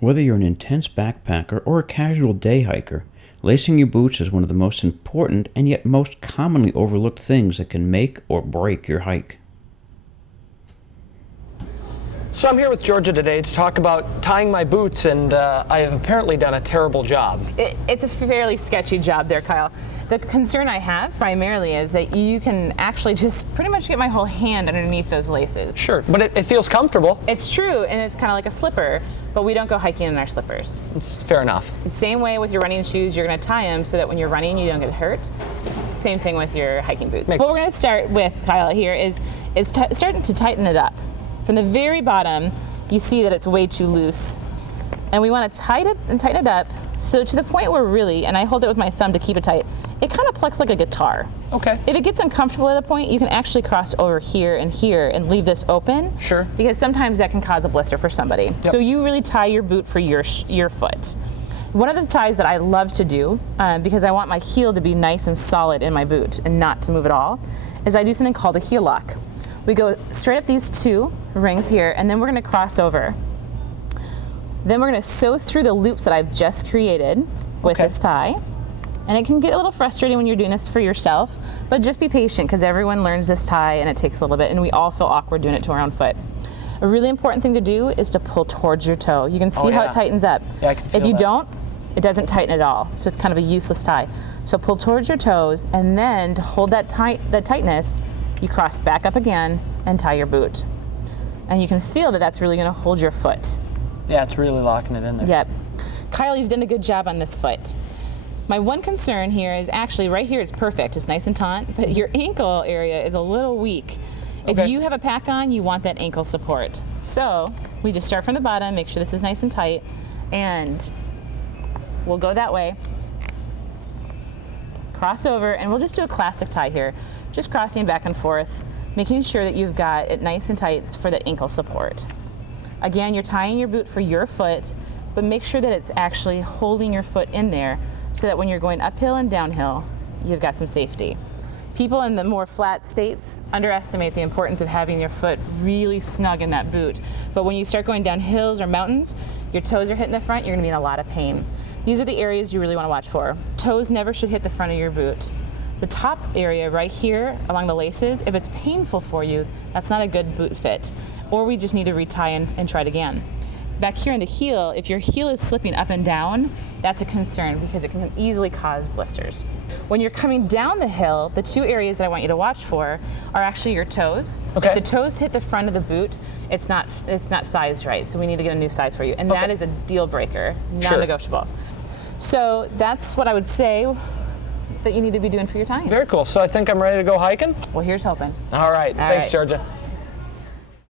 Whether you're an intense backpacker or a casual day hiker, lacing your boots is one of the most important and yet most commonly overlooked things that can make or break your hike. So I'm here with Georgia today to talk about tying my boots, and I have apparently done a terrible job. It's a fairly sketchy job there, Kyle. The concern I have primarily is that you can actually just pretty much get my whole hand underneath those laces. Sure, but it feels comfortable. It's true, and it's kind of like a slipper, but we don't go hiking in our slippers. It's fair enough. Same way with your running shoes, you're going to tie them so that when you're running, you don't get hurt. Same thing with your hiking boots. What we're going to start with, Kyle, here is starting to tighten it up. From the very bottom, you see that it's way too loose. And we want to tighten it up so to the point where really, and I hold it with my thumb to keep it tight, it kind of plucks like a guitar. Okay. If it gets uncomfortable at a point, you can actually cross over here and leave this open. Sure. Because sometimes that can cause a blister for somebody. Yep. So you really tie your boot for your foot. One of the ties that I love to do, because I want my heel to be nice and solid in my boot and not to move at all, is I do something called a heel lock. We go straight up these two rings here, and then we're going to cross over. Then we're going to sew through the loops that I've just created with this tie. And it can get a little frustrating when you're doing this for yourself, but just be patient because everyone learns this tie and it takes a little bit, and we all feel awkward doing it to our own foot. A really important thing to do is to pull towards your toe. You can see how it tightens up. Yeah, I can feel if you that. don't, it doesn't tighten at all. So it's kind of a useless tie. So pull towards your toes, and then to hold that tightness, you cross back up again and tie your boot. And you can feel that that's really going to hold your foot. Yeah, it's really locking it in there. Yep. Kyle, you've done a good job on this foot. My one concern here is actually right here it's perfect. It's nice and taut, but your ankle area is a little weak. If you have a pack on, you want that ankle support. So we just start from the bottom, make sure this is nice and tight, and we'll go that way. Cross over, and we'll just do a classic tie here. Just crossing back and forth, making sure that you've got it nice and tight for the ankle support. Again, you're tying your boot for your foot, but make sure that it's actually holding your foot in there so that when you're going uphill and downhill, you've got some safety. People in the more flat states underestimate the importance of having your foot really snug in that boot. But when you start going down hills or mountains, your toes are hitting the front, you're gonna be in a lot of pain. These are the areas you really wanna watch for. Toes never should hit the front of your boot. The top area right here along the laces, if it's painful for you, that's not a good boot fit. Or we just need to retie and try it again. Back here in the heel, if your heel is slipping up and down, that's a concern because it can easily cause blisters. When you're coming down the hill, the two areas that I want you to watch for are actually your toes. Okay. If the toes hit the front of the boot, it's not sized right, so we need to get a new size for you. And that is a deal breaker, non-negotiable. So that's what I would say that you need to be doing for your tying. Very cool. So I think I'm ready to go hiking? Well, here's hoping. All right. Thanks, right. Georgia.